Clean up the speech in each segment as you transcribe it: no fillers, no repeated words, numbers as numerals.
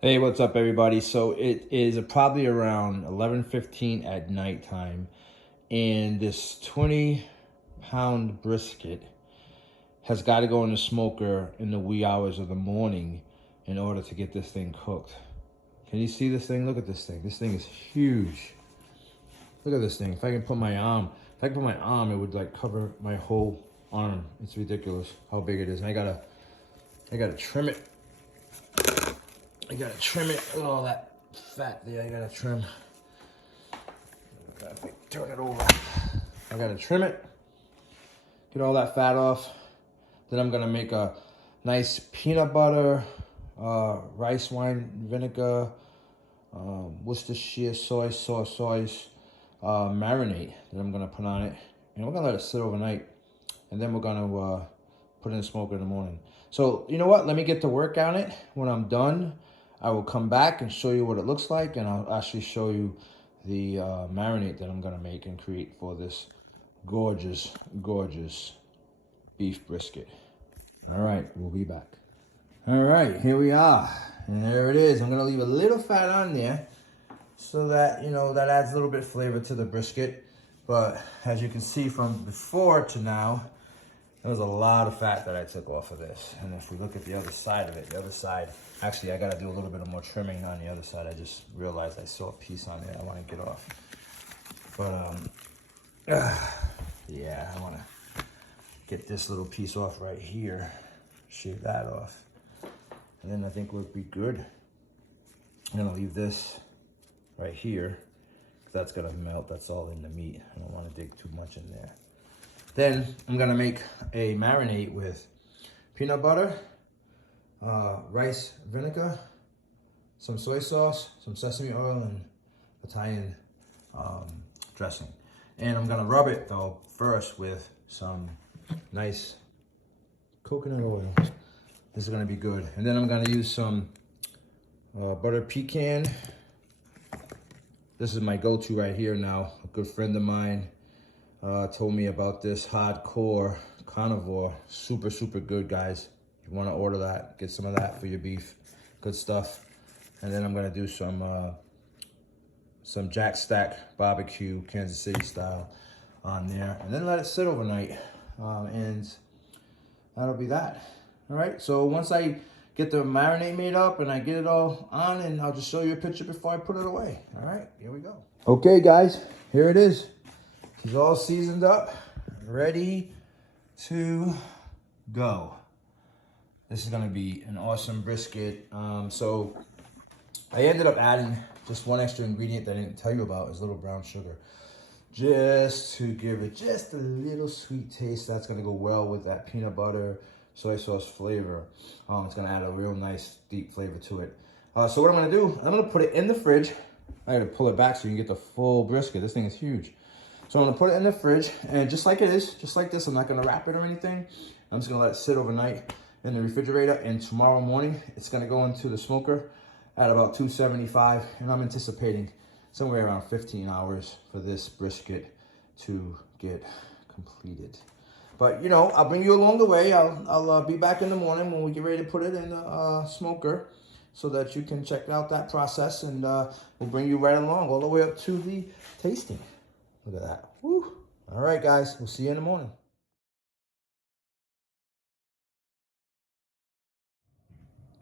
Hey, what's up, everybody? So it is probably around 11:15 at nighttime, and this 20-pound brisket has got to go in the smoker in the wee hours of the morning in order to get this thing cooked. Can you see this thing? Look at this thing. This thing is huge. Look at this thing. If I can put my arm, it would like cover my whole arm. It's ridiculous how big it is. And I gotta trim it. I gotta trim it. Look at all that fat there. I gotta trim. Turn it over. I gotta trim it. Get all that fat off. Then I'm gonna make a nice peanut butter, rice wine vinegar, Worcestershire soy sauce marinade that I'm gonna put on it, and we're gonna let it sit overnight, and then we're gonna put it in the smoker in the morning. So you know what? Let me get to work on it. When I'm done, I will come back and show you what it looks like, and I'll actually show you the marinade that I'm gonna make and create for this gorgeous, gorgeous beef brisket. All right, we'll be back. All right, here we are, and there it is. I'm gonna leave a little fat on there so that, you know, that adds a little bit of flavor to the brisket. But as you can see from before to now, there was a lot of fat that I took off of this. And if we look at the other side of it, the other side, actually I gotta do a little bit of more trimming on the other side. I just realized I saw a piece on there I wanna get off. But yeah, I wanna get this little piece off right here, shave that off. And then I think we'll be good. I'm gonna leave this right here, because that's gonna melt. That's all in the meat. I don't want to dig too much in there. Then I'm gonna make a marinade with peanut butter, rice vinegar, some soy sauce, some sesame oil, and Italian dressing. And I'm gonna rub it though first with some nice coconut oil. This is gonna be good. And then I'm gonna use some buttered pecan. This is my go-to right here now. A good friend of mine told me about this hardcore carnivore. Super, super good, guys. If you wanna order that, get some of that for your beef. Good stuff. And then I'm gonna do some Jack Stack barbecue, Kansas City style on there. And then let it sit overnight. And that'll be that. All right, so once I get the marinade made up and I get it all on, and I'll just show you a picture before I put it away. All right, here we go. Okay, guys, here it is. It's all seasoned up, ready to go. This is gonna be an awesome brisket. So I ended up adding just one extra ingredient that I didn't tell you about, is little brown sugar. Just to give it just a little sweet taste. That's gonna go well with that peanut butter, soy sauce flavor. It's gonna add a real nice deep flavor to it. So what I'm gonna do, I'm gonna put it in the fridge. I gotta pull it back so you can get the full brisket. This thing is huge. So I'm gonna put it in the fridge, and just like it is, just like this, I'm not gonna wrap it or anything. I'm just gonna let it sit overnight in the refrigerator, and tomorrow morning, it's gonna go into the smoker at about 275, and I'm anticipating somewhere around 15 hours for this brisket to get completed. But, you know, I'll bring you along the way. I'll be back in the morning when we get ready to put it in the smoker so that you can check out that process, and we'll bring you right along all the way up to the tasting. Look at that. Woo. All right, guys. We'll see you in the morning.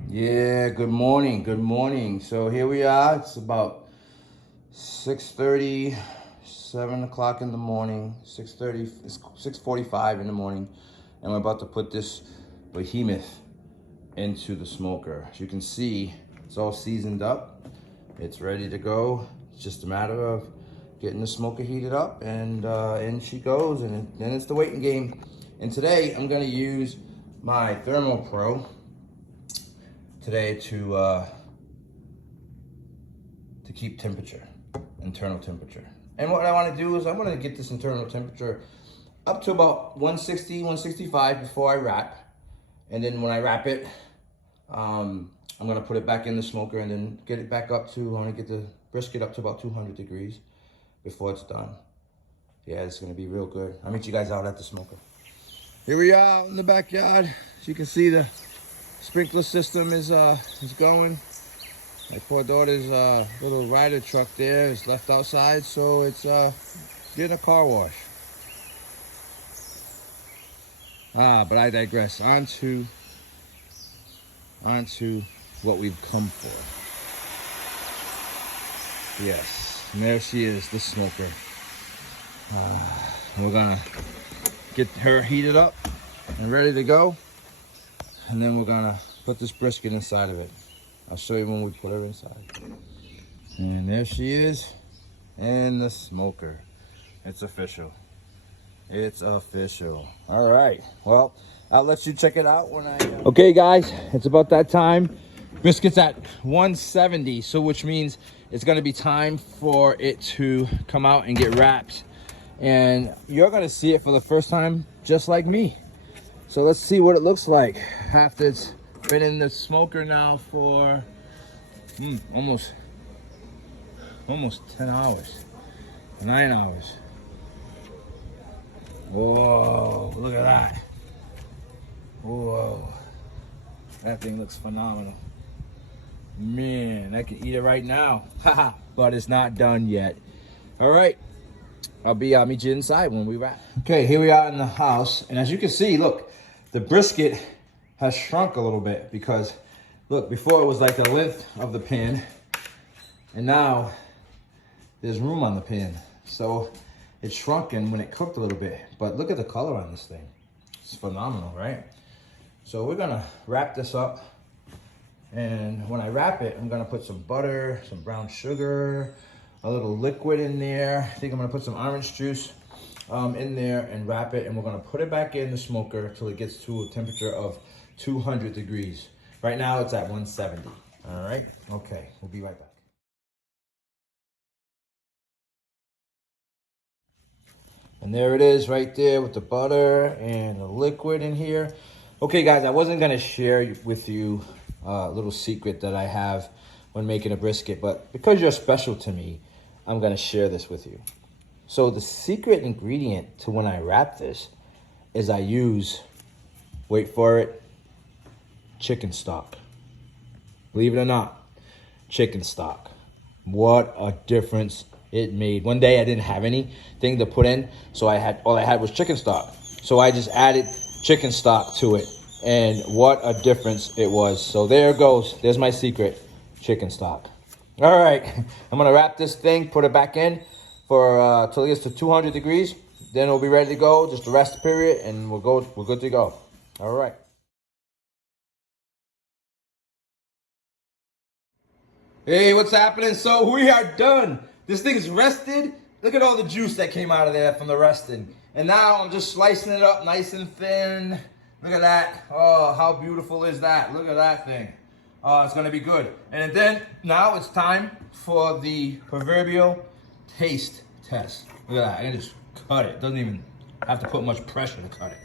Yeah, good morning. Good morning. So here we are. It's about 6:30. 7 o'clock in the morning, 6:30, 6:45 in the morning, and we're about to put this behemoth into the smoker. As you can see, it's all seasoned up. It's ready to go. It's just a matter of getting the smoker heated up, and in she goes, and then it's the waiting game. And today, I'm gonna use my Thermo Pro today to keep temperature, internal temperature. And what I want to do is I'm going to get this internal temperature up to about 160, 165 before I wrap. And then when I wrap it, I'm going to put it back in the smoker and then get it back up to, I want to get the brisket up to about 200 degrees before it's done. Yeah, it's going to be real good. I'll meet you guys out at the smoker. Here we are in the backyard. As you can see, the sprinkler system is going. My poor daughter's little rider truck there is left outside, so it's getting a car wash. But I digress. On to what we've come for. Yes, and there she is, the smoker. We're gonna get her heated up and ready to go, and then we're gonna put this brisket inside of it. I'll show you when we put her inside. And there she is in the smoker. It's official. It's official. All right, well, I'll let you check it out when I... Okay, guys, it's about that time. Brisket's at 170, so which means it's gonna be time for it to come out and get wrapped. And you're gonna see it for the first time, just like me. So let's see what it looks like after it's been in the smoker now for almost 10 hours, 9 hours. Whoa, look at that. Whoa, that thing looks phenomenal. Man, I can eat it right now. Haha, but it's not done yet. All right, I'll meet you inside when we wrap. Okay, here we are in the house, and as you can see, look, the brisket has shrunk a little bit because, look, before it was like the length of the pan, and now there's room on the pan. So it's shrunken when it cooked a little bit, but look at the color on this thing. It's phenomenal, right? So we're gonna wrap this up, and when I wrap it, I'm gonna put some butter, some brown sugar, a little liquid in there. I think I'm gonna put some orange juice in there and wrap it, and we're gonna put it back in the smoker till it gets to a temperature of 200 degrees. Right now it's at 170. All right, okay, we'll be right back. And there it is right there with the butter and the liquid in here. Okay, guys, I wasn't gonna share with you a little secret that I have when making a brisket, but because you're special to me, I'm gonna share this with you. So the secret ingredient to when I wrap this is I use, wait for it, chicken stock. Believe it or not, chicken stock. What a difference it made. One day I didn't have anything to put in, so all I had was chicken stock. So I just added chicken stock to it, and what a difference it was. So there it goes. There's my secret, chicken stock. All right, I'm gonna wrap this thing, put it back in for till it gets to 200 degrees. Then it'll be ready to go, just the rest period, and we're good to go. All right. Hey, what's happening? So we are done. This thing's rested. Look at all the juice that came out of there from the resting. And now I'm just slicing it up nice and thin. Look at that. Oh, how beautiful is that? Look at that thing. Oh, it's gonna be good. And then now it's time for the proverbial taste test. Look at that. I can just cut it. Doesn't even have to put much pressure to cut it.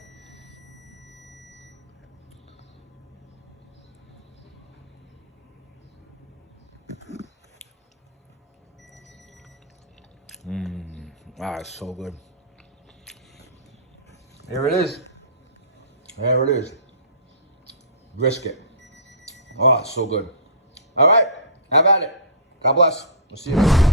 Ah, it's so good. Here it is. There it is. Brisket. Oh, it's so good. All right, have at it. God bless. We'll see you.